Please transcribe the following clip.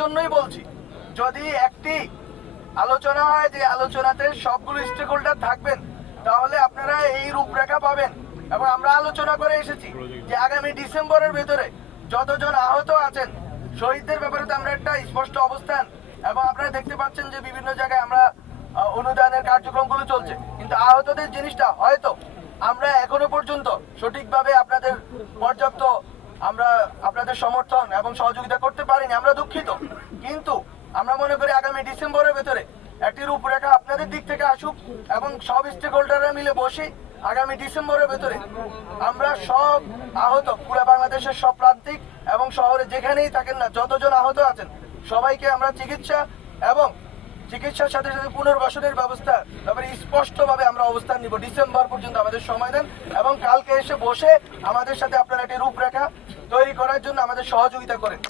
জন্যই বলছি, যদি একটি আলোচনা হয় যে আলোচনাতে সবগুলো স্টেক হোল্ডার থাকবেন, তাহলে আপনারা এই রূপরেখা পাবেন। এবং আমরা আলোচনা করে এসেছি যে আগামী ডিসেম্বরের ভেতরে যতজন আহত আছেন, শহীদদের ব্যাপারে তো আমরা একটা স্পষ্ট অবস্থান, এবং আপনারা দেখতে পাচ্ছেন যে বিভিন্ন জায়গায় আমরা অনুদানের কার্যক্রমগুলো চলছে, কিন্তু আহতদের জিনিসটা হয়তো আমরা এখনো পর্যন্ত সঠিকভাবে আপনাদের পর্যাপ্ত আমরা আপনাদের সমর্থন এবং সহযোগিতা করতে পারিনি, আমরা দুঃখিত। কিন্তু আমরা মনে করি আগামী ডিসেম্বরের ভেতরে একটি রূপরেখা আপনাদের দিক থেকে আসুক এবং সব স্টেক হোল্ডাররা মিলে বসে আগামী ডিসেম্বরের ভেতরে আমরা সব আহত, পুরো বাংলাদেশের সব প্রান্তিক এবং শহরে যেখানেই থাকেন না, যতজন আহত আছেন সবাইকে আমরা চিকিৎসা এবং চিকিৎসার সাথে সাথে পুনর্বাসনের ব্যবস্থা তারপরে স্পষ্টভাবে আমরা অবস্থান নিব। ডিসেম্বর পর্যন্ত আমাদের সময় দেন এবং কালকে এসে বসে আমাদের সাথে আপনারা একটি রূপরেখা তৈরি করার জন্য আমাদের সহযোগিতা করেন।